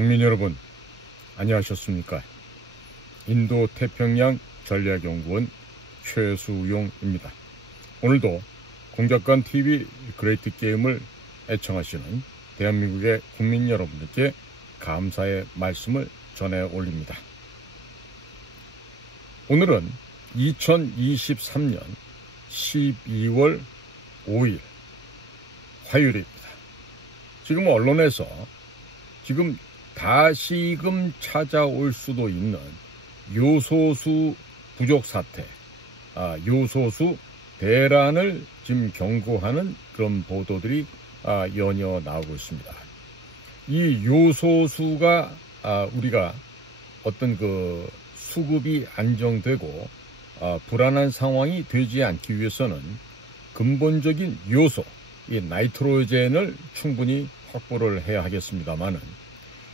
국민 여러분, 안녕하셨습니까? 인도태평양 전략연구원 최수용입니다. 오늘도 공작관TV 그레이트 게임을 애청하시는 대한민국의 국민 여러분들께 감사의 말씀을 전해 올립니다. 오늘은 2023년 12월 5일 화요일입니다. 지금 언론에서 지금 다시금 찾아올 수도 있는 요소수 부족 사태, 요소수 대란을 지금 경고하는 그런 보도들이 연이어 나오고 있습니다. 이 요소수가 우리가 어떤 그 수급이 안정되고 불안한 상황이 되지 않기 위해서는 근본적인 요소, 이 나이트로젠을 충분히 확보를 해야 하겠습니다만은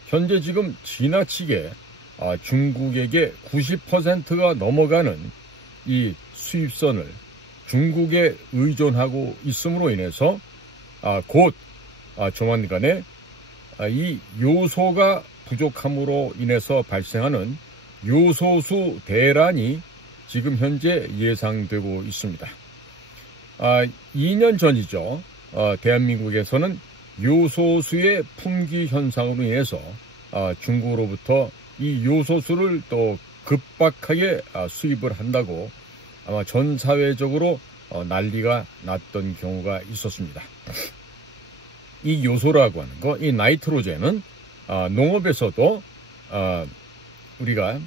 현재 지금 지나치게 중국에게 90%가 넘어가는 이 수입선을 중국에 의존하고 있음으로 인해서 곧 조만간에 이 요소가 부족함으로 인해서 발생하는 요소수 대란이 지금 현재 예상되고 있습니다. 2년 전이죠. 대한민국에서는 요소수의 품귀 현상으로 인해서 중국으로부터 이 요소수를 또 급박하게 수입을 한다고 아마 전 사회적으로 난리가 났던 경우가 있었습니다. 이 요소라고 하는 거, 이 나이트로젠은 농업에서도 우리가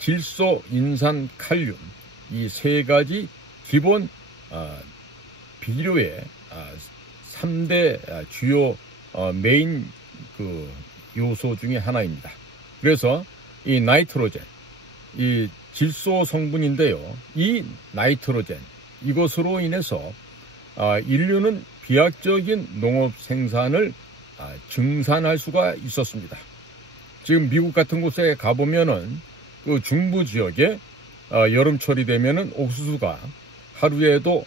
질소, 인산, 칼륨 이 세 가지 기본 비료의 3대 주요 메인 그 요소 중에 하나입니다. 그래서 이 나이트로젠, 이 질소 성분인데요. 이 나이트로젠, 이것으로 인해서 인류는 비약적인 농업 생산을 증산할 수가 있었습니다. 지금 미국 같은 곳에 가보면은 그 중부 지역에 여름철이 되면은 옥수수가 하루에도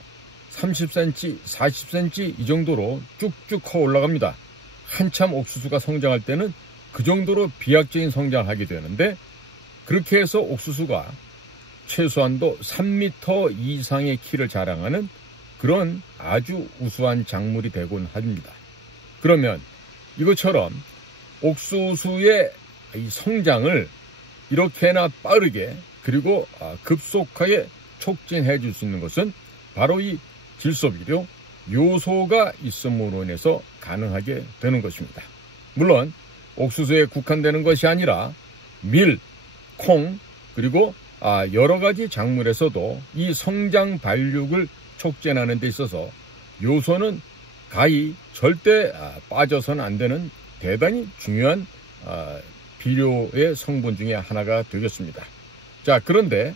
30cm, 40cm 이 정도로 쭉쭉 커 올라갑니다. 한참 옥수수가 성장할 때는 그 정도로 비약적인 성장을 하게 되는데 그렇게 해서 옥수수가 최소한도 3m 이상의 키를 자랑하는 그런 아주 우수한 작물이 되곤 합니다. 그러면 이것처럼 옥수수의 이 성장을 이렇게나 빠르게 그리고 급속하게 촉진해 줄 수 있는 것은 바로 이 질소비료, 요소가 있음으로 인해서 가능하게 되는 것입니다. 물론 옥수수에 국한되는 것이 아니라 밀, 콩, 그리고 여러 가지 작물에서도 이 성장 발육을 촉진하는 데 있어서 요소는 가히 절대 빠져서는 안 되는 대단히 중요한 비료의 성분 중에 하나가 되겠습니다. 자, 그런데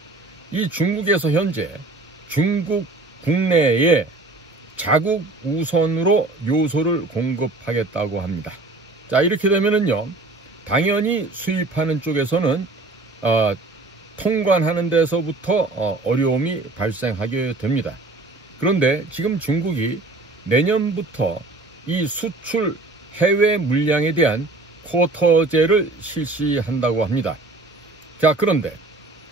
이 중국에서 현재 중국 국내에 자국 우선으로 요소를 공급하겠다고 합니다. 자, 이렇게 되면은요, 당연히 수입하는 쪽에서는 통관하는 데서부터 어려움이 발생하게 됩니다. 그런데 지금 중국이 내년부터 이 수출 해외 물량에 대한 쿼터제를 실시한다고 합니다. 자, 그런데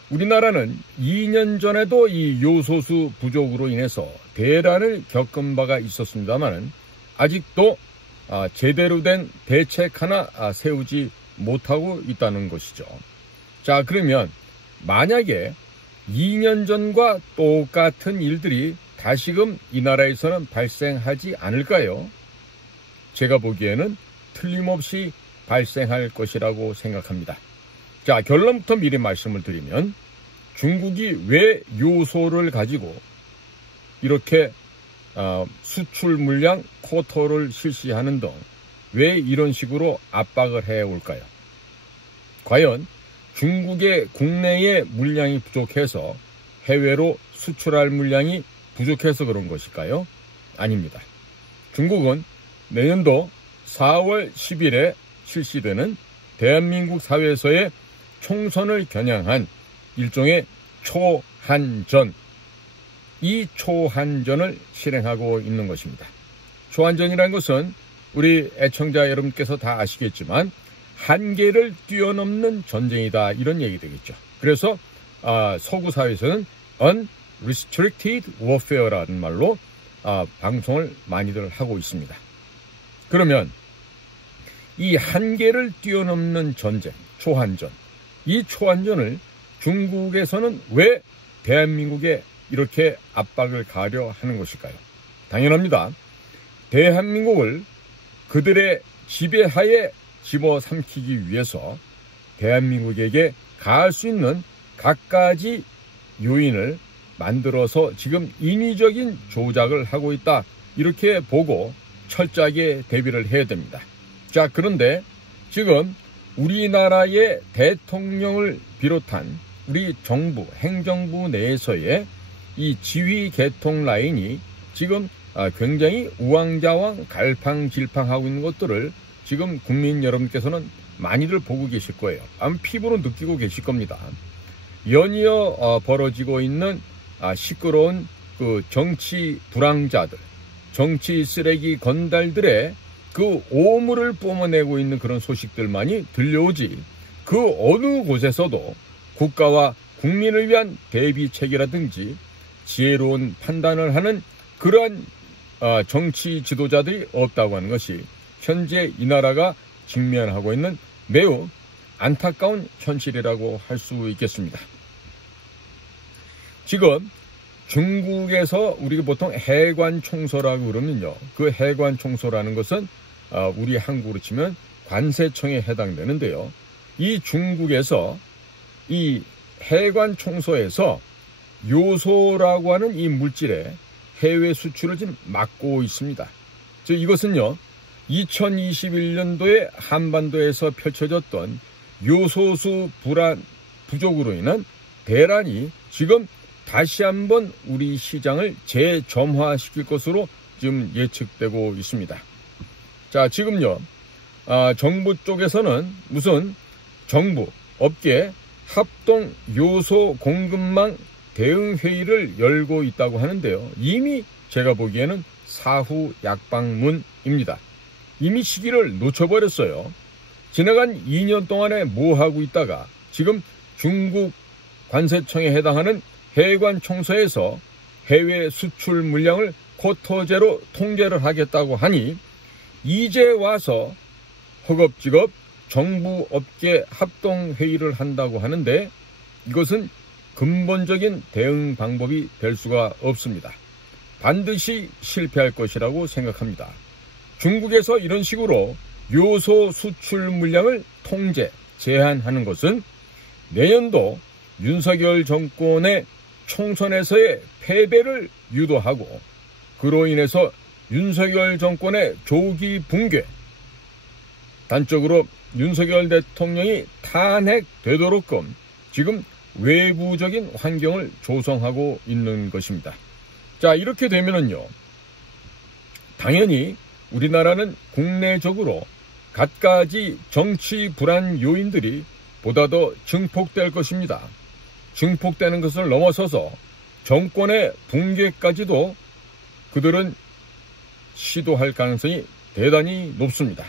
우리나라는 2년 전에도 이 요소수 부족으로 인해서 대란을 겪은 바가 있었습니다만 아직도 제대로 된 대책 하나 세우지 못하고 있다는 것이죠. 자, 그러면 만약에 2년 전과 똑같은 일들이 다시금 이 나라에서는 발생하지 않을까요? 제가 보기에는 틀림없이 발생할 것이라고 생각합니다. 자, 결론부터 미리 말씀을 드리면 중국이 왜 요소를 가지고 이렇게 수출 물량 쿼터를 실시하는 등 왜 이런 식으로 압박을 해올까요? 과연 중국의 국내의 물량이 부족해서 해외로 수출할 물량이 부족해서 그런 것일까요? 아닙니다. 중국은 내년도 4월 10일에 실시되는 대한민국 사회에서의 총선을 겨냥한 일종의 초한전, 이 초한전을 실행하고 있는 것입니다. 초한전이라는 것은 우리 애청자 여러분께서 다 아시겠지만 한계를 뛰어넘는 전쟁이다, 이런 얘기 되겠죠. 그래서 서구 사회에서는 unrestricted warfare라는 말로 방송을 많이들 하고 있습니다. 그러면 이 한계를 뛰어넘는 전쟁, 초한전, 이 초한전을 중국에서는 왜 대한민국에 이렇게 압박을 가하려 하는 것일까요? 당연합니다. 대한민국을 그들의 지배하에 집어삼키기 위해서 대한민국에게 가할 수 있는 갖가지 요인을 만들어서 지금 인위적인 조작을 하고 있다, 이렇게 보고 철저하게 대비를 해야 됩니다. 자, 그런데 지금 우리나라의 대통령을 비롯한 우리 정부, 행정부 내에서의 이 지휘 계통 라인이 지금 굉장히 우왕좌왕 갈팡질팡하고 있는 것들을 지금 국민 여러분께서는 많이들 보고 계실 거예요. 아마 피부로 느끼고 계실 겁니다. 연이어 벌어지고 있는 시끄러운 그 정치 불황자들, 정치 쓰레기 건달들의 그 오물을 뿜어내고 있는 그런 소식들만이 들려오지, 그 어느 곳에서도 국가와 국민을 위한 대비책이라든지 지혜로운 판단을 하는 그러한 정치 지도자들이 없다고 하는 것이 현재 이 나라가 직면하고 있는 매우 안타까운 현실이라고 할 수 있겠습니다. 지금 중국에서 우리가 보통 해관 총소라고 그러면요, 그 해관 총소라는 것은 우리 한국으로 치면 관세청에 해당되는데요. 이 중국에서 이 해관 총소에서 요소라고 하는 이 물질의 해외 수출을 지금 막고 있습니다. 즉 이것은요, 2021년도에 한반도에서 펼쳐졌던 요소수 부족으로 인한 대란이 지금 다시 한번 우리 시장을 재점화시킬 것으로 지금 예측되고 있습니다. 자, 지금요, 정부 쪽에서는 무슨 정부, 업계 합동 요소 공급망 대응 회의를 열고 있다고 하는데요. 이미 제가 보기에는 사후 약방문입니다. 이미 시기를 놓쳐버렸어요. 지나간 2년 동안에 뭐 하고 있다가 지금 중국 관세청에 해당하는 해관 총소에서 해외 수출 물량을 쿼터제로 통제를 하겠다고 하니 이제 와서 허겁지겁 정부 업계 합동 회의를 한다고 하는데 이것은 근본적인 대응 방법이 될 수가 없습니다. 반드시 실패할 것이라고 생각합니다. 중국에서 이런 식으로 요소 수출 물량을 통제, 제한하는 것은 내년도 윤석열 정권의 총선에서의 패배를 유도하고 그로 인해서 윤석열 정권의 조기 붕괴, 단적으로 윤석열 대통령이 탄핵되도록끔 지금 외부적인 환경을 조성하고 있는 것입니다. 자, 이렇게 되면은요, 당연히 우리나라는 국내적으로 갖가지 정치 불안 요인들이 보다 더 증폭될 것입니다. 증폭되는 것을 넘어서서 정권의 붕괴까지도 그들은 시도할 가능성이 대단히 높습니다.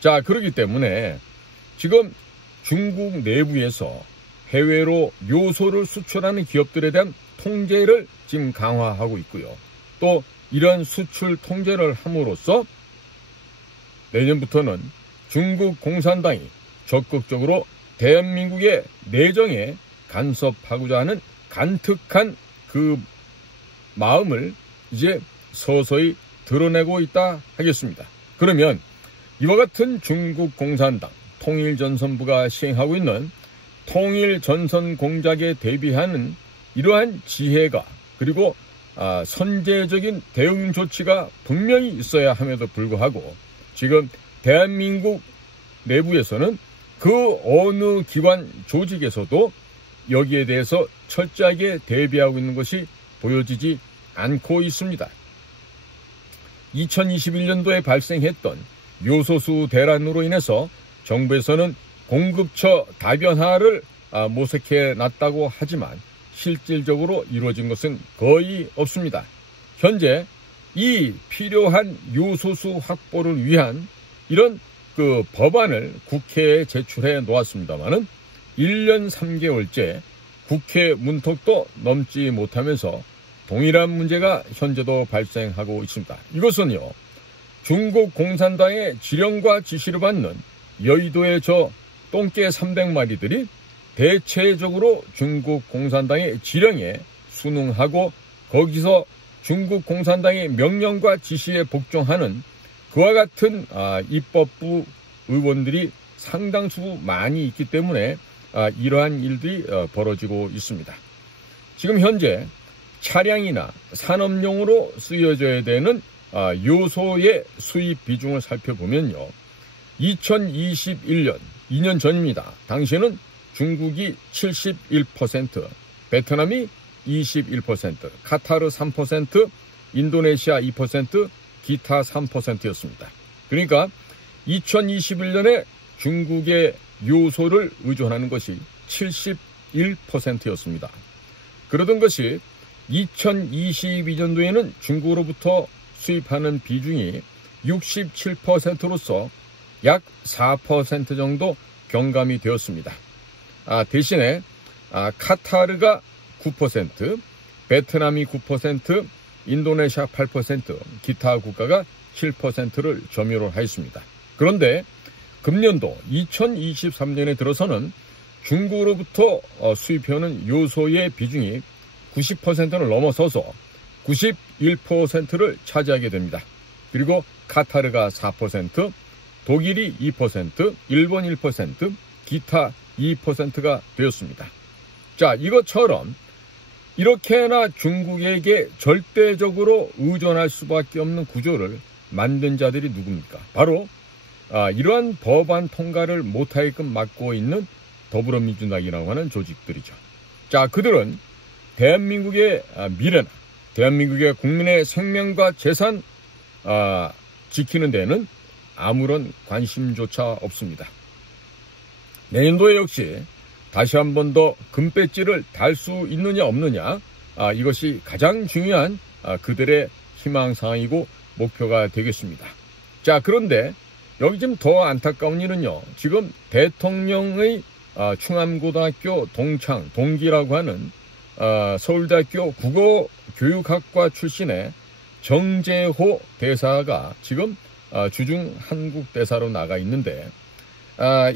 자, 그렇기 때문에 지금 중국 내부에서 해외로 요소를 수출하는 기업들에 대한 통제를 지금 강화하고 있고요. 또 이런 수출 통제를 함으로써 내년부터는 중국 공산당이 적극적으로 대한민국의 내정에 간섭하고자 하는 간특한 그 마음을 이제 서서히 드러내고 있다 하겠습니다. 그러면 이와 같은 중국 공산당 통일전선부가 시행하고 있는 통일전선 공작에 대비하는 이러한 지혜가 그리고 선제적인 대응 조치가 분명히 있어야 함에도 불구하고 지금 대한민국 내부에서는 그 어느 기관 조직에서도 여기에 대해서 철저하게 대비하고 있는 것이 보여지지 않고 있습니다. 2021년도에 발생했던 요소수 대란으로 인해서 정부에서는 공급처 다변화를 모색해 놨다고 하지만 실질적으로 이루어진 것은 거의 없습니다. 현재 이 필요한 요소수 확보를 위한 이런 그 법안을 국회에 제출해 놓았습니다만은 1년 3개월째 국회 문턱도 넘지 못하면서 동일한 문제가 현재도 발생하고 있습니다. 이것은요, 중국 공산당의 지령과 지시를 받는 여의도의 저 똥개 300마리들이 대체적으로 중국 공산당의 지령에 순응하고 거기서 중국 공산당의 명령과 지시에 복종하는 그와 같은 입법부 의원들이 상당수 많이 있기 때문에 이러한 일들이 벌어지고 있습니다. 지금 현재 차량이나 산업용으로 쓰여져야 되는 요소의 수입 비중을 살펴보면요, 2021년 2년 전입니다. 당시에는 중국이 71%, 베트남이 21%, 카타르 3%, 인도네시아 2%, 기타 3%였습니다. 그러니까 2021년에 중국의 요소를 의존하는 것이 71%였습니다. 그러던 것이 2022년도에는 중국으로부터 수입하는 비중이 67%로서 약 4% 정도 경감이 되었습니다. 대신에 카타르가 9%, 베트남이 9%, 인도네시아 8%, 기타 국가가 7%를 점유를 하였습니다. 그런데 금년도 2023년에 들어서는 중국으로부터 수입해오는 요소의 비중이 90%를 넘어서서 91%를 차지하게 됩니다. 그리고 카타르가 4%, 독일이 2%, 일본 1%, 기타 2%가 되었습니다. 자, 이것처럼 이렇게나 중국에게 절대적으로 의존할 수밖에 없는 구조를 만든 자들이 누굽니까? 바로 이러한 법안 통과를 못하게끔 막고 있는 더불어민주당이라고 하는 조직들이죠. 자, 그들은 대한민국의 미래나 대한민국의 국민의 생명과 재산 지키는 데는 아무런 관심조차 없습니다. 내년도에 역시 다시 한 번 더 금배지를 달 수 있느냐 없느냐, 이것이 가장 중요한 그들의 희망사항이고 목표가 되겠습니다. 자, 그런데 여기 좀 더 안타까운 일은요, 지금 대통령의 충암고등학교 동기라고 하는 서울대학교 국어교육학과 출신의 정재호 대사가 지금 주중 한국 대사로 나가 있는데,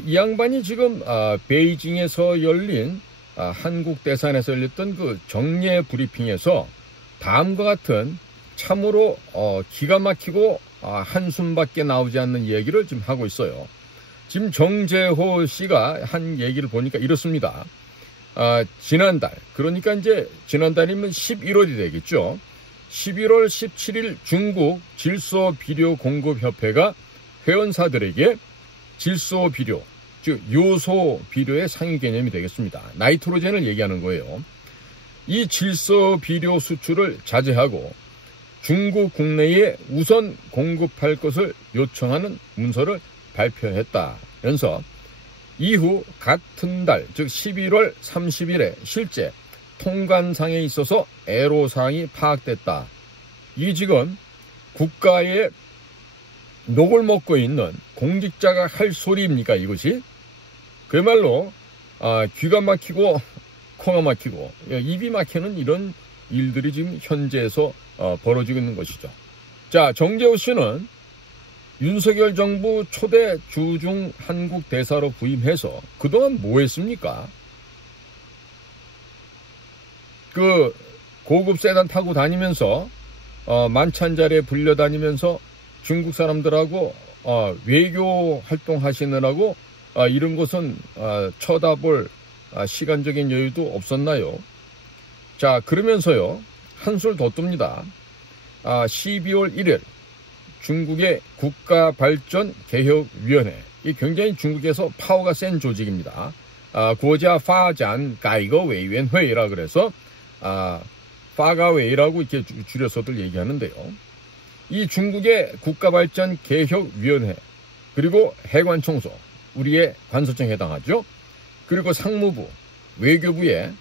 이 양반이 지금 베이징에서 열린 한국 대사관에서 열렸던 그 정례 브리핑에서 다음과 같은 참으로 기가 막히고 한숨밖에 나오지 않는 얘기를 지금 하고 있어요. 지금 정재호 씨가 한 얘기를 보니까 이렇습니다. 지난달, 그러니까 이제 지난달이면 11월이 되겠죠. 11월 17일 중국 질소비료공급협회가 회원사들에게 질소비료, 즉 요소비료의 상위 개념이 되겠습니다. 나이트로젠을 얘기하는 거예요. 이 질소비료 수출을 자제하고 중국 국내에 우선 공급할 것을 요청하는 문서를 발표했다면서 이후 같은 달, 즉 11월 30일에 실제 통관상에 있어서 애로사항이 파악됐다. 이 지금 국가의 녹을 먹고 있는 공직자가 할 소리입니까, 이것이? 그야말로 귀가 막히고 코가 막히고 입이 막히는 이런 일들이 지금 현재에서 벌어지고 있는 것이죠. 자, 정재호 씨는 윤석열 정부 초대 주중 한국 대사로 부임해서 그동안 뭐 했습니까? 그 고급 세단 타고 다니면서 만찬 자리에 불려다니면서 중국 사람들하고 외교 활동하시느라고 이런 것은 쳐다볼 시간적인 여유도 없었나요? 자, 그러면서요, 한술 더 뜹니다. 12월 1일 중국의 국가발전개혁위원회, 이 굉장히 중국에서 파워가 센 조직입니다. 국가파전개혁위원회라 그래서 파가웨이라고 이렇게 줄여서들 얘기하는데요. 이 중국의 국가발전개혁위원회, 그리고 해관청소, 우리의 관서청에 해당하죠. 그리고 상무부, 외교부에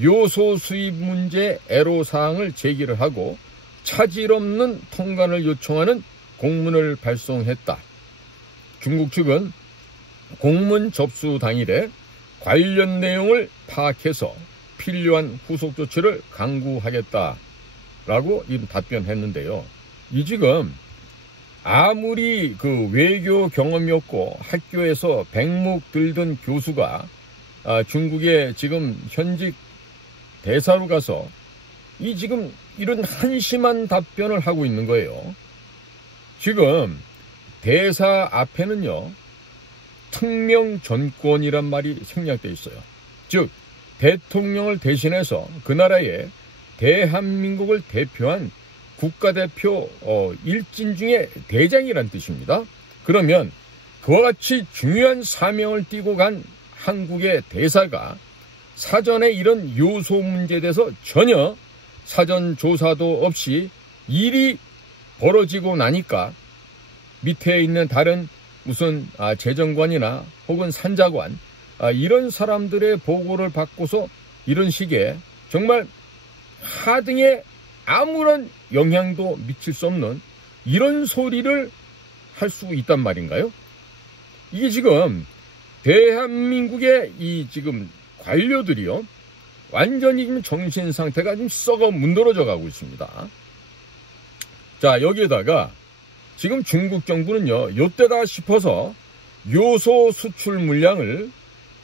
요소 수입 문제 애로사항을 제기를 하고 차질 없는 통관을 요청하는 공문을 발송했다. 중국 측은 공문 접수 당일에 관련 내용을 파악해서 필요한 후속 조치를 강구하겠다라고 답변했는데요. 이 지금 아무리 그 외교 경험이 없고 학교에서 백목 들던 교수가 중국의 지금 현직 대사로 가서 이 지금 이런 한심한 답변을 하고 있는 거예요. 지금 대사 앞에는요, 특명 전권이란 말이 생략되어 있어요. 즉 대통령을 대신해서 그 나라의 대한민국을 대표한 국가대표 일진 중에 대장이란 뜻입니다. 그러면 그와 같이 중요한 사명을 띠고 간 한국의 대사가 사전에 이런 요소 문제에 대해서 전혀 사전 조사도 없이 일이 벌어지고 나니까 밑에 있는 다른 무슨 재정관이나 혹은 산자관 이런 사람들의 보고를 받고서 이런 식의 정말 하등에 아무런 영향도 미칠 수 없는 이런 소리를 할 수 있단 말인가요? 이게 지금 대한민국의 이 지금 관료들이요, 완전히 지금 정신 상태가 좀 썩어 문드러져 가고 있습니다. 자, 여기에다가 지금 중국 정부는요, 요때다 싶어서 요소 수출 물량을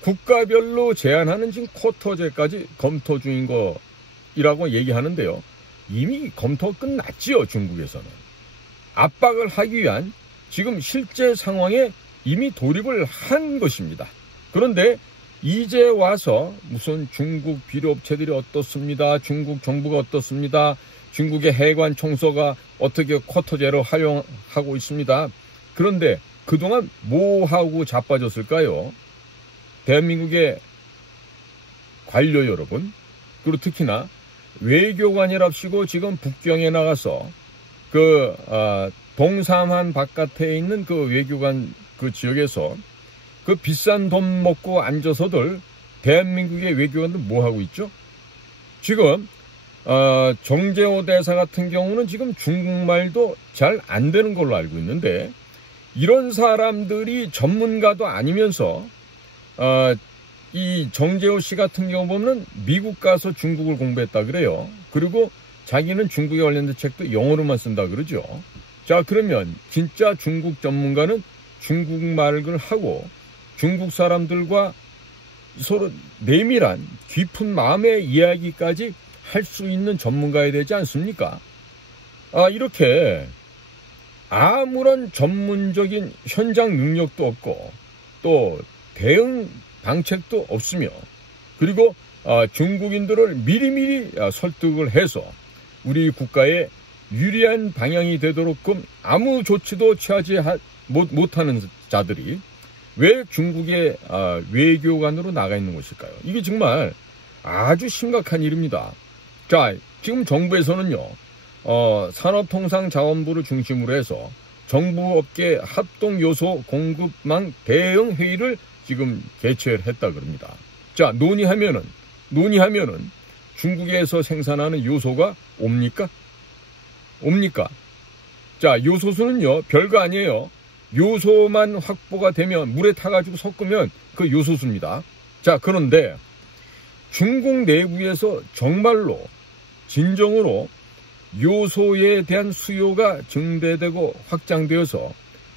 국가별로 제한하는 지금 쿼터제까지 검토 중인 거이라고 얘기하는데요. 이미 검토 끝났지요, 중국에서는. 압박을 하기 위한 지금 실제 상황에 이미 돌입을 한 것입니다. 그런데 이제 와서 무슨 중국 비료업체들이 어떻습니다, 중국 정부가 어떻습니다, 중국의 해관 총서가 어떻게 쿼터제로 활용하고 있습니다. 그런데 그동안 뭐하고 자빠졌을까요? 대한민국의 관료 여러분, 그리고 특히나 외교관이랍시고 지금 북경에 나가서 동삼한 바깥에 있는 그 외교관 그 지역에서 그 비싼 돈 먹고 앉아서들 대한민국의 외교관들 뭐하고 있죠? 지금 정재호 대사 같은 경우는 지금 중국말도 잘 안 되는 걸로 알고 있는데, 이런 사람들이 전문가도 아니면서 이 정재호 씨 같은 경우 보면 미국 가서 중국을 공부했다 그래요. 그리고 자기는 중국에 관련된 책도 영어로만 쓴다 그러죠. 자, 그러면 진짜 중국 전문가는 중국말을 하고 중국 사람들과 서로 내밀한 깊은 마음의 이야기까지 할 수 있는 전문가야 되지 않습니까? 이렇게 아무런 전문적인 현장 능력도 없고 또 대응 방책도 없으며, 그리고 중국인들을 미리미리 설득을 해서 우리 국가에 유리한 방향이 되도록끔 아무 조치도 취하지 못하는 자들이 왜 중국의 외교관으로 나가 있는 것일까요? 이게 정말 아주 심각한 일입니다. 자, 지금 정부에서는요, 산업통상자원부를 중심으로 해서 정부업계 합동요소 공급망 대응 회의를 지금 개최를 했다 그럽니다. 자, 논의하면은 중국에서 생산하는 요소가 옵니까? 자, 요소수는요, 별거 아니에요. 요소만 확보가 되면 물에 타가지고 섞으면 그 요소수입니다. 자, 그런데 중국 내부에서 정말로 진정으로 요소에 대한 수요가 증대되고 확장되어서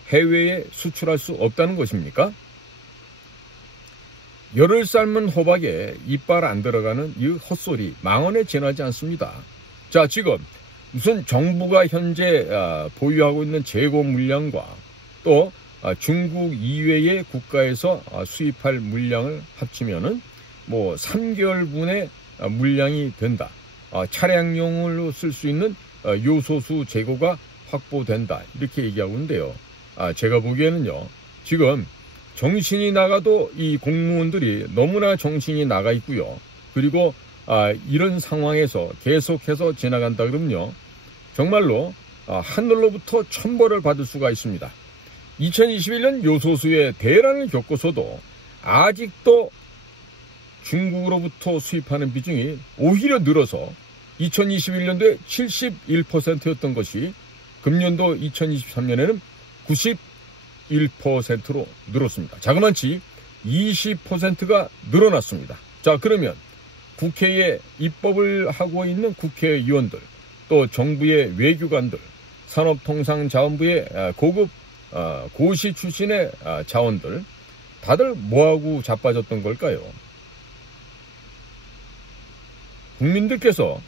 해외에 수출할 수 없다는 것입니까? 열을 삶은 호박에 이빨 안 들어가는 이 헛소리 망언에 지나지 않습니다. 자, 지금 무슨 정부가 현재 보유하고 있는 재고 물량과 또 중국 이외의 국가에서 수입할 물량을 합치면은 뭐 3개월분의 물량이 된다. 차량용으로 쓸 수 있는 요소수 재고가 확보된다. 이렇게 얘기하고 있는데요. 제가 보기에는요, 지금 정신이 나가도 이 공무원들이 너무나 정신이 나가 있고요. 그리고 이런 상황에서 계속해서 지나간다 그러면요, 정말로 하늘로부터 천벌을 받을 수가 있습니다. 2021년 요소수의 대란을 겪고서도 아직도 중국으로부터 수입하는 비중이 오히려 늘어서 2021년도에 71%였던 것이 금년도 2023년에는 21%로 늘었습니다. 자그마치 20%가 늘어났습니다. 자, 그러면 국회에 입법을 하고 있는 국회의원들, 또 정부의 외교관들, 산업통상자원부의 고급 고시 출신의 자원들, 다들 뭐하고 자빠졌던 걸까요? 국민들께서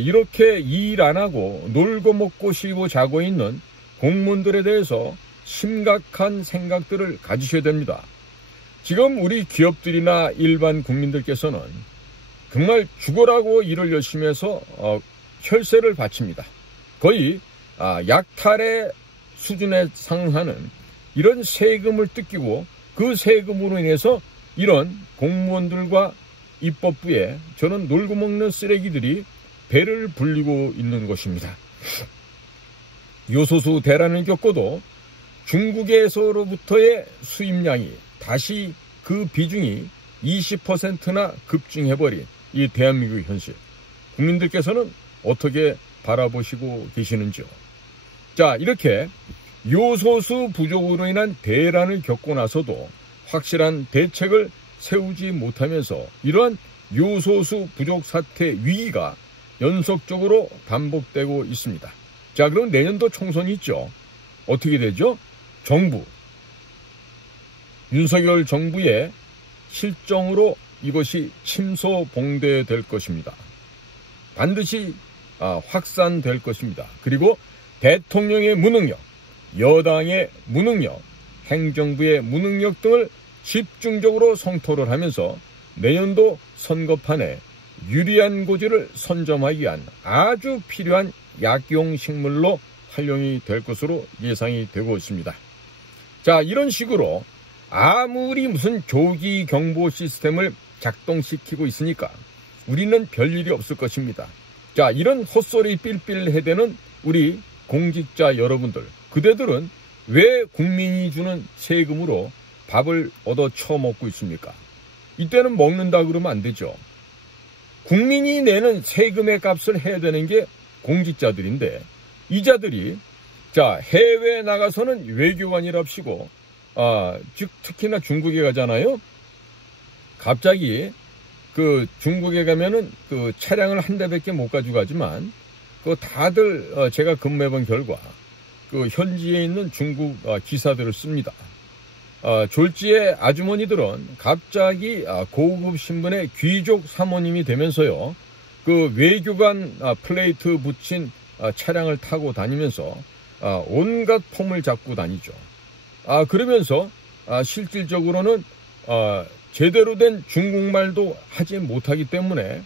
이렇게 일 안 하고 놀고 먹고 쉬고 자고 있는 공무원들에 대해서 심각한 생각들을 가지셔야 됩니다. 지금 우리 기업들이나 일반 국민들께서는 정말 죽어라고 일을 열심히 해서 혈세를 바칩니다. 거의 약탈의 수준에 상응하는 이런 세금을 뜯기고 그 세금으로 인해서 이런 공무원들과 입법부에 저는 놀고 먹는 쓰레기들이 배를 불리고 있는 것입니다. 요소수 대란을 겪고도 중국에서로부터의 수입량이 다시 그 비중이 20%나 급증해버린 이 대한민국의 현실, 국민들께서는 어떻게 바라보시고 계시는지요? 자, 이렇게 요소수 부족으로 인한 대란을 겪고 나서도 확실한 대책을 세우지 못하면서 이러한 요소수 부족 사태 위기가 연속적으로 반복되고 있습니다. 자, 그럼 내년도 총선이 있죠. 어떻게 되죠? 정부, 윤석열 정부의 실정으로 이것이 침소봉대될 것입니다. 반드시 확산될 것입니다. 그리고 대통령의 무능력, 여당의 무능력, 행정부의 무능력 등을 집중적으로 성토를 하면서 내년도 선거판에 유리한 고지를 선점하기 위한 아주 필요한 약용식물로 활용이 될 것으로 예상이 되고 있습니다. 자, 이런 식으로 아무리 무슨 조기 경보 시스템을 작동시키고 있으니까 우리는 별일이 없을 것입니다. 자, 이런 헛소리 삘삘 해대는 우리 공직자 여러분들, 그대들은 왜 국민이 주는 세금으로 밥을 얻어 처먹고 있습니까? 이때는 먹는다 그러면 안 되죠. 국민이 내는 세금의 값을 해야 되는 게 공직자들인데, 이자들이 자, 해외에 나가서는 외교관이랍시고 즉 특히나 중국에 가잖아요. 갑자기 그 중국에 가면은 그 차량을 한 대밖에 못 가져가지만 그 다들 제가 근무해본 결과 그 현지에 있는 중국 기사들을 씁니다. 졸지의 아주머니들은 갑자기 고급 신분의 귀족 사모님이 되면서요, 그 외교관 플레이트 붙인 차량을 타고 다니면서 온갖 폼을 잡고 다니죠. 그러면서 실질적으로는 제대로 된 중국말도 하지 못하기 때문에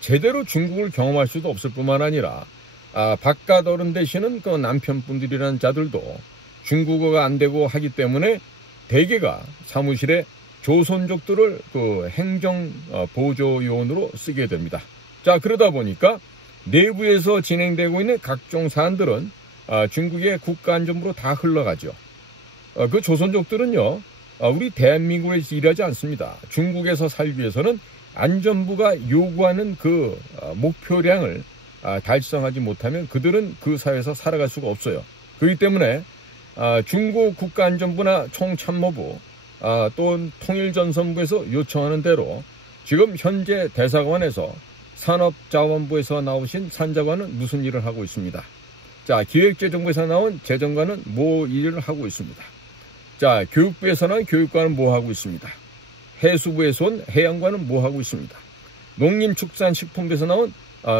제대로 중국을 경험할 수도 없을 뿐만 아니라 바깥 어른 되시는 그 남편분들이라는 자들도 중국어가 안 되고 하기 때문에 대개가 사무실에 조선족들을 그 행정 보조 요원으로 쓰게 됩니다. 자, 그러다 보니까 내부에서 진행되고 있는 각종 사안들은 중국의 국가안전부로 다 흘러가죠. 그 조선족들은요, 우리 대한민국에서 일하지 않습니다. 중국에서 살기 위해서는 안전부가 요구하는 그 목표량을 달성하지 못하면 그들은 그 사회에서 살아갈 수가 없어요. 그렇기 때문에 중국 국가안전부나 총참모부 또는 통일전선부에서 요청하는 대로 지금 현재 대사관에서 산업자원부에서 나오신 산자관은 무슨 일을 하고 있습니다. 자, 기획재정부에서 나온 재정관은 뭐 일을 하고 있습니다. 자, 교육부에서 나온 교육관은 뭐 하고 있습니다. 해수부에서 온 해양관은 뭐 하고 있습니다. 농림축산식품부에서 나온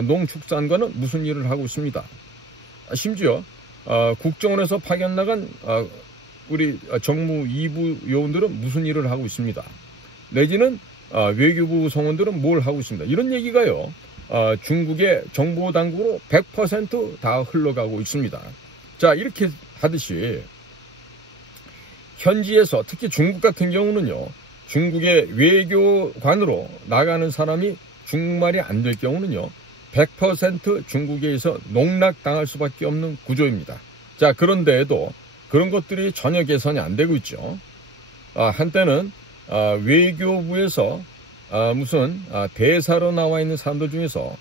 농축산관은 무슨 일을 하고 있습니다. 심지어 국정원에서 파견 나간 우리 정무 2부 요원들은 무슨 일을 하고 있습니다. 내지는 외교부 성원들은 뭘 하고 있습니다. 이런 얘기가요, 중국의 정보당국으로 100% 다 흘러가고 있습니다. 자, 이렇게 하듯이 현지에서 특히 중국 같은 경우는요, 중국의 외교관으로 나가는 사람이 중국말이 안 될 경우는요, 100% 중국에서 농락당할 수밖에 없는 구조입니다. 자, 그런데도 그런 것들이 전혀 개선이 안 되고 있죠. 한때는 외교부에서 무슨 대사로 나와 있는 사람들 중에서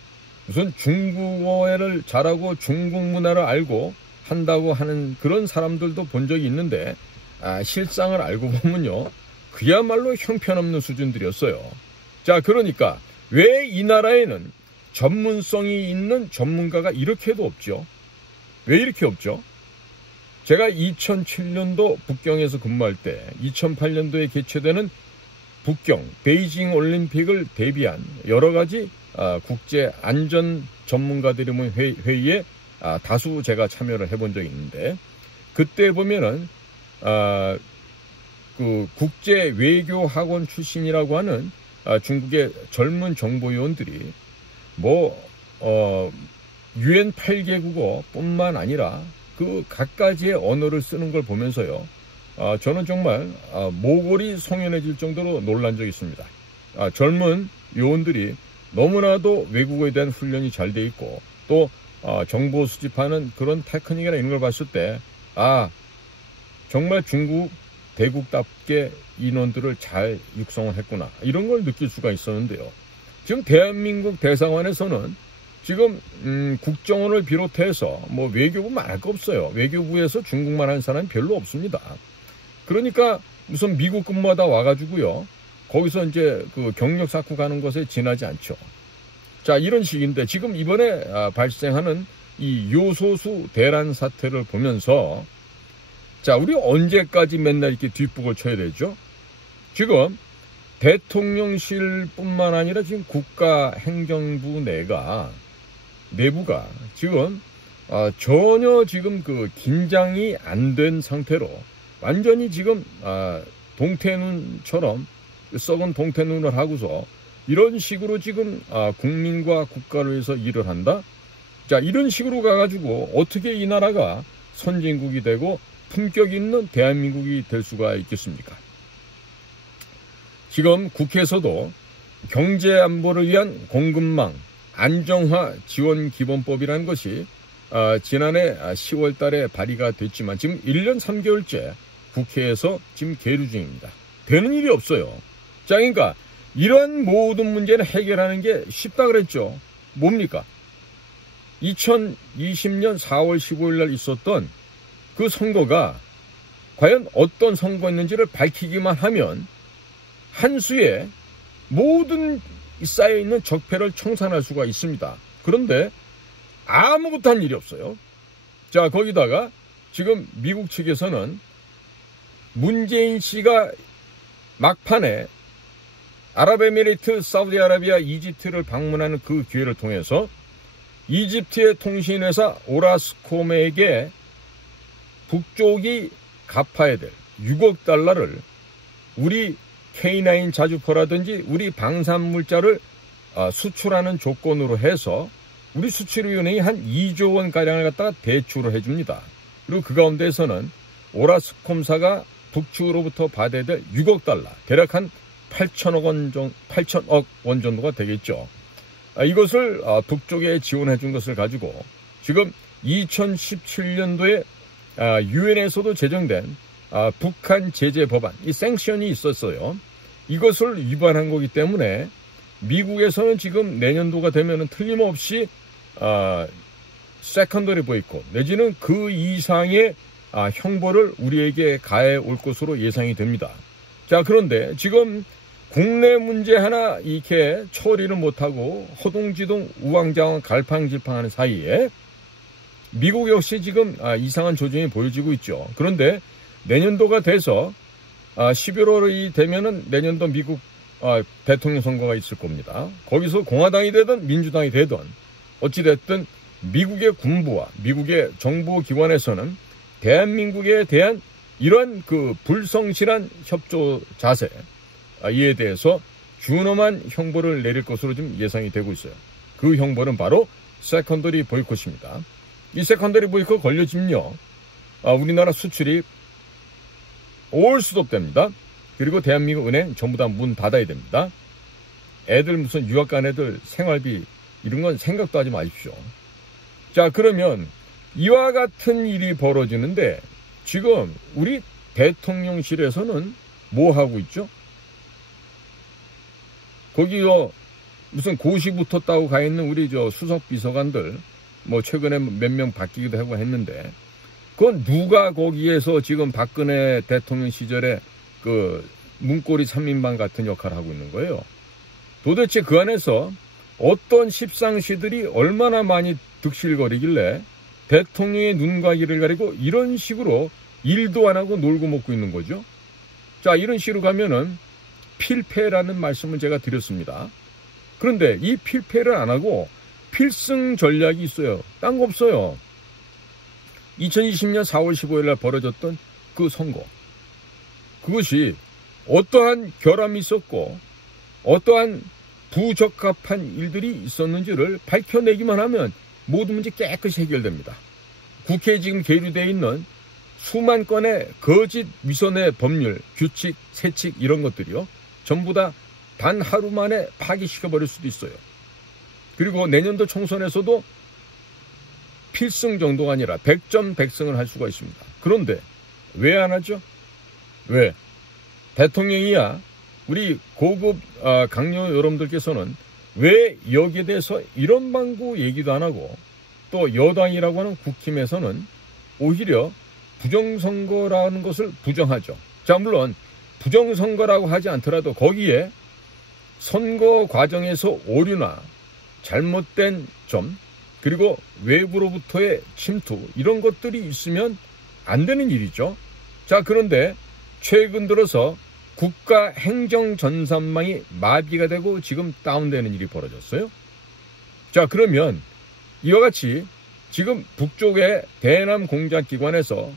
무슨 중국어를 잘하고 중국 문화를 알고 한다고 하는 그런 사람들도 본 적이 있는데 실상을 알고 보면요, 그야말로 형편없는 수준들이었어요. 자, 그러니까 왜 이 나라에는 전문성이 있는 전문가가 이렇게도 없죠? 왜 이렇게 없죠? 제가 2007년도 북경에서 근무할 때 2008년도에 개최되는 북경 베이징 올림픽을 대비한 여러 가지 국제 안전 전문가들이 모인 회의에 다수 제가 참여를 해본 적이 있는데, 그때 보면은 그 국제 외교 학원 출신이라고 하는 중국의 젊은 정보요원들이 UN 8개국어뿐만 아니라 그 각가지의 언어를 쓰는 걸 보면서요, 저는 정말 모골이 송연해질 정도로 놀란 적이 있습니다. 젊은 요원들이 너무나도 외국어에 대한 훈련이 잘 돼 있고, 또 정보 수집하는 그런 테크닉이나 이런 걸 봤을 때 정말 중국 대국답게 인원들을 잘 육성을 했구나, 이런 걸 느낄 수가 있었는데요. 지금 대한민국 대사관에서는 지금 국정원을 비롯해서 외교부 말할 거 없어요. 외교부에서 중국말 하는 사람이 별로 없습니다. 그러니까 무슨 미국 근무하다 와가지고요, 거기서 이제 그 경력 쌓고 가는 것에 지나지 않죠. 자, 이런 식인데 지금 이번에 발생하는 이 요소수 대란 사태를 보면서, 자, 우리 언제까지 맨날 이렇게 뒷북을 쳐야 되죠? 지금 대통령실뿐만 아니라 지금 국가행정부 내부가 지금 전혀 지금 그 긴장이 안 된 상태로 완전히 지금 동태눈처럼 썩은 동태눈을 하고서 이런 식으로 지금 국민과 국가를 위해서 일을 한다? 자, 이런 식으로 가가지고 어떻게 이 나라가 선진국이 되고 품격 있는 대한민국이 될 수가 있겠습니까? 지금 국회에서도 경제안보를 위한 공급망 안정화 지원 기본법이라는 것이 지난해 10월 달에 발의가 됐지만 지금 1년 3개월째 국회에서 지금 계류 중입니다. 되는 일이 없어요. 자, 그러니까 이런 모든 문제를 해결하는 게 쉽다 그랬죠. 뭡니까? 2020년 4월 15일 날 있었던 그 선거가 과연 어떤 선거였는지를 밝히기만 하면 한수에 모든 쌓여있는 적폐를 청산할 수가 있습니다. 그런데 아무것도 한 일이 없어요. 자, 거기다가 지금 미국 측에서는 문재인 씨가 막판에 아랍에미리트, 사우디아라비아, 이집트를 방문하는 그 기회를 통해서 이집트의 통신회사 오라스콤에게 북쪽이 갚아야 될 6억 달러를 우리 K9 자주포라든지 우리 방산물자를 수출하는 조건으로 해서 우리 수출위원회에 한 2조 원가량을 갖다가 대출을 해줍니다. 그리고 그 가운데에서는 오라스콤사가 북측으로부터 받아야 될 6억 달러, 대략 한 8천억 원 정도가 되겠죠. 이것을 북쪽에 지원해 준 것을 가지고 지금 2017년도에 유엔에서도 제정된 북한 제재 법안, 이 생션이 있었어요. 이것을 위반한 거기 때문에 미국에서는 지금 내년도가 되면은 틀림없이 세컨더리 보이콧 내지는 그 이상의 형벌을 우리에게 가해 올 것으로 예상이 됩니다. 자, 그런데 지금 국내 문제 하나 이렇게 처리를 못하고 허둥지둥 우왕좌왕 갈팡질팡하는 사이에 미국 역시 지금 이상한 조짐이 보여지고 있죠. 그런데 내년도가 돼서 11월이 되면은 내년도 미국 대통령 선거가 있을 겁니다. 거기서 공화당이 되든 민주당이 되든 어찌됐든 미국의 군부와 미국의 정보기관에서는 대한민국에 대한 이러한 그 불성실한 협조 자세, 이에 대해서 준엄한 형벌을 내릴 것으로 좀 예상이 되고 있어요. 그 형벌은 바로 세컨더리 보이콧입니다. 이 세컨더리 보이콧 걸려지면요, 우리나라 수출이 올 수도 없답니다. 그리고 대한민국 은행 전부 다 문 닫아야 됩니다. 애들 무슨 유학 간 애들 생활비 이런 건 생각도 하지 마십시오. 자, 그러면 이와 같은 일이 벌어지는데 지금 우리 대통령실에서는 뭐 하고 있죠? 거기요 무슨 고시 붙었다고 가 있는 우리 수석 비서관들 뭐 최근에 몇 명 바뀌기도 하고 했는데 그건 누가 거기에서 지금 박근혜 대통령 시절에 그 문고리 3인방 같은 역할을 하고 있는 거예요. 도대체 그 안에서 어떤 십상시들이 얼마나 많이 득실거리길래 대통령의 눈과 귀를 가리고 이런 식으로 일도 안 하고 놀고 먹고 있는 거죠. 자, 이런 식으로 가면은 필패라는 말씀을 제가 드렸습니다. 그런데 이 필패를 안 하고 필승 전략이 있어요. 딴 거 없어요. 2020년 4월 15일 날 벌어졌던 그 선거. 그것이 어떠한 결함이 있었고 어떠한 부적합한 일들이 있었는지를 밝혀내기만 하면 모든 문제 깨끗이 해결됩니다. 국회에 지금 계류되어 있는 수만 건의 거짓 위선의 법률, 규칙, 세칙 이런 것들이요. 전부 다 단 하루 만에 파기시켜버릴 수도 있어요. 그리고 내년도 총선에서도 필승 정도가 아니라 100점 100승을 할 수가 있습니다. 그런데 왜 안 하죠? 왜? 대통령이야 우리 고급 강요 여러분들께서는 왜 여기에 대해서 이런 방구 얘기도 안 하고 또 여당이라고 하는 국힘에서는 오히려 부정선거라는 것을 부정하죠. 자, 물론 부정선거라고 하지 않더라도 거기에 선거 과정에서 오류나 잘못된 점 그리고 외부로부터의 침투 이런 것들이 있으면 안 되는 일이죠. 자, 그런데 최근 들어서 국가 행정 전산망이 마비가 되고 지금 다운되는 일이 벌어졌어요. 자, 그러면 이와 같이 지금 북쪽의 대남 공작기관에서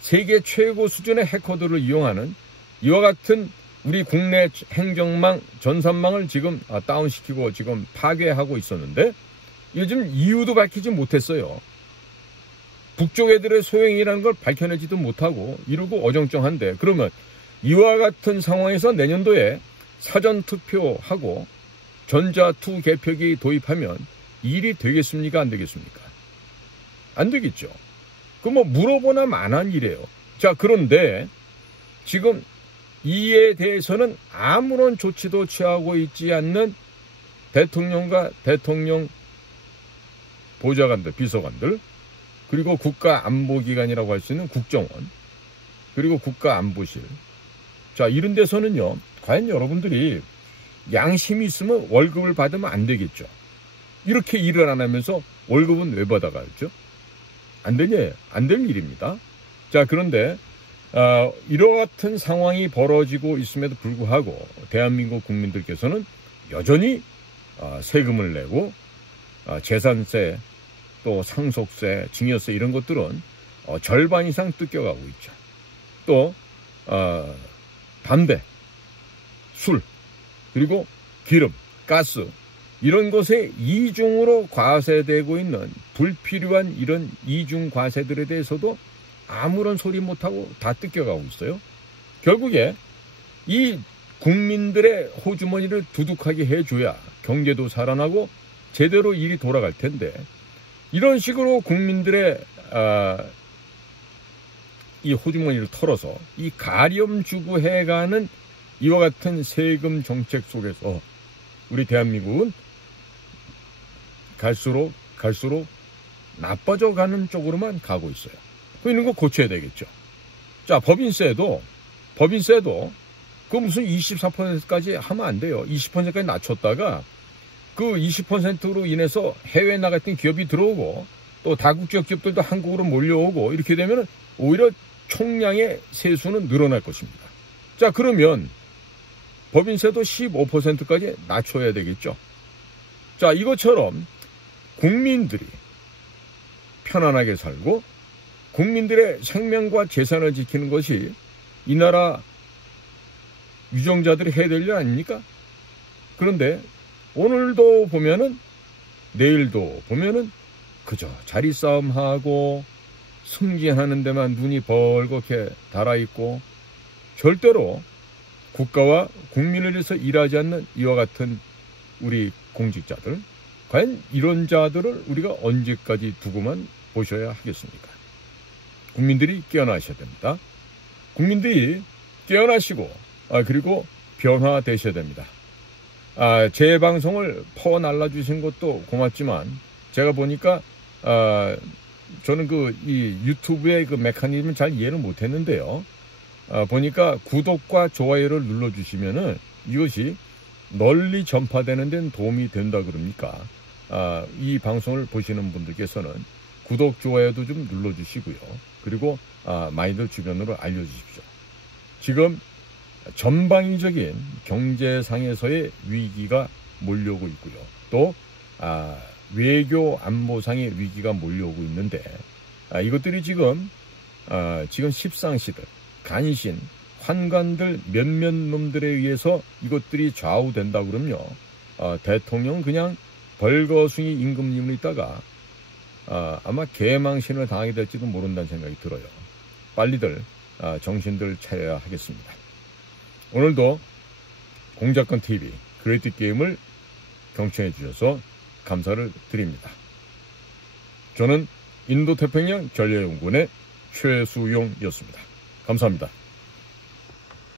세계 최고 수준의 해커들을 이용하는 이와 같은 우리 국내 행정망, 전산망을 지금 다운시키고 지금 파괴하고 있었는데 요즘 이유도 밝히지 못했어요. 북쪽 애들의 소행이라는 걸 밝혀내지도 못하고 이러고 어정쩡한데 그러면 이와 같은 상황에서 내년도에 사전투표하고 전자투 개표기 도입하면 일이 되겠습니까? 안 되겠습니까? 안 되겠죠. 그 뭐 물어보나 마나한 일이에요. 자, 그런데 지금 이에 대해서는 아무런 조치도 취하고 있지 않는 대통령과 대통령 보좌관들, 비서관들, 그리고 국가안보기관이라고 할 수 있는 국정원, 그리고 국가안보실. 자, 이런 데서는요, 과연 여러분들이 양심이 있으면 월급을 받으면 안 되겠죠. 이렇게 일을 안 하면서 월급은 왜 받아가죠? 안 될 일입니다. 자, 그런데 이와 같은 상황이 벌어지고 있음에도 불구하고 대한민국 국민들께서는 여전히 세금을 내고 재산세, 또 상속세, 증여세 이런 것들은 절반 이상 뜯겨가고 있죠. 또 담배, 술, 그리고 기름, 가스 이런 것에 이중으로 과세되고 있는 불필요한 이런 이중 과세들에 대해서도 아무런 소리 못하고 다 뜯겨가고 있어요. 결국에 이 국민들의 호주머니를 두둑하게 해줘야 경제도 살아나고 제대로 일이 돌아갈 텐데 이런 식으로 국민들의 이 호주머니를 털어서 이 가렴 주고 해가는 이와 같은 세금 정책 속에서 우리 대한민국은 갈수록 나빠져가는 쪽으로만 가고 있어요. 이런 거 고쳐야 되겠죠. 자, 법인세도 그 무슨 24%까지 하면 안 돼요. 20%까지 낮췄다가 그 20%로 인해서 해외에 나갔던 기업이 들어오고 또 다국적 기업들도 한국으로 몰려오고 이렇게 되면 오히려 총량의 세수는 늘어날 것입니다. 자, 그러면 법인세도 15%까지 낮춰야 되겠죠. 자, 이것처럼 국민들이 편안하게 살고 국민들의 생명과 재산을 지키는 것이 이 나라 유정자들이 해야 될 일 아닙니까? 그런데 오늘도 보면은 내일도 보면은 그저 자리 싸움하고 승진하는 데만 눈이 벌겋게 달아있고 절대로 국가와 국민을 위해서 일하지 않는 이와 같은 우리 공직자들, 과연 이런 자들을 우리가 언제까지 두고만 보셔야 하겠습니까? 국민들이 깨어나셔야 됩니다. 국민들이 깨어나시고 그리고 변화되셔야 됩니다. 제 방송을 퍼날라주신 것도 고맙지만 제가 보니까 저는 이 유튜브의 그 메커니즘을 잘 이해를 못했는데요. 보니까 구독과 좋아요를 눌러주시면은 이것이 널리 전파되는 데는 도움이 된다 그럽니까? 이 방송을 보시는 분들께서는 구독, 좋아요도 좀 눌러주시고요. 그리고 많이들 주변으로 알려주십시오. 지금 전방위적인 경제상에서의 위기가 몰려오고 있고요. 또 외교 안보상의 위기가 몰려오고 있는데 이것들이 지금 십상시들, 간신, 환관들 몇몇 놈들에 의해서 이것들이 좌우된다 그러면요. 대통령 그냥 벌거숭이 임금님으로 있다가 아마 개망신을 당하게 될지도 모른다는 생각이 들어요. 빨리들 정신들 차려야 하겠습니다. 오늘도 공작권TV 그레이트 게임을 경청해 주셔서 감사를 드립니다. 저는 인도태평양 전략연구원의 최수용이었습니다. 감사합니다.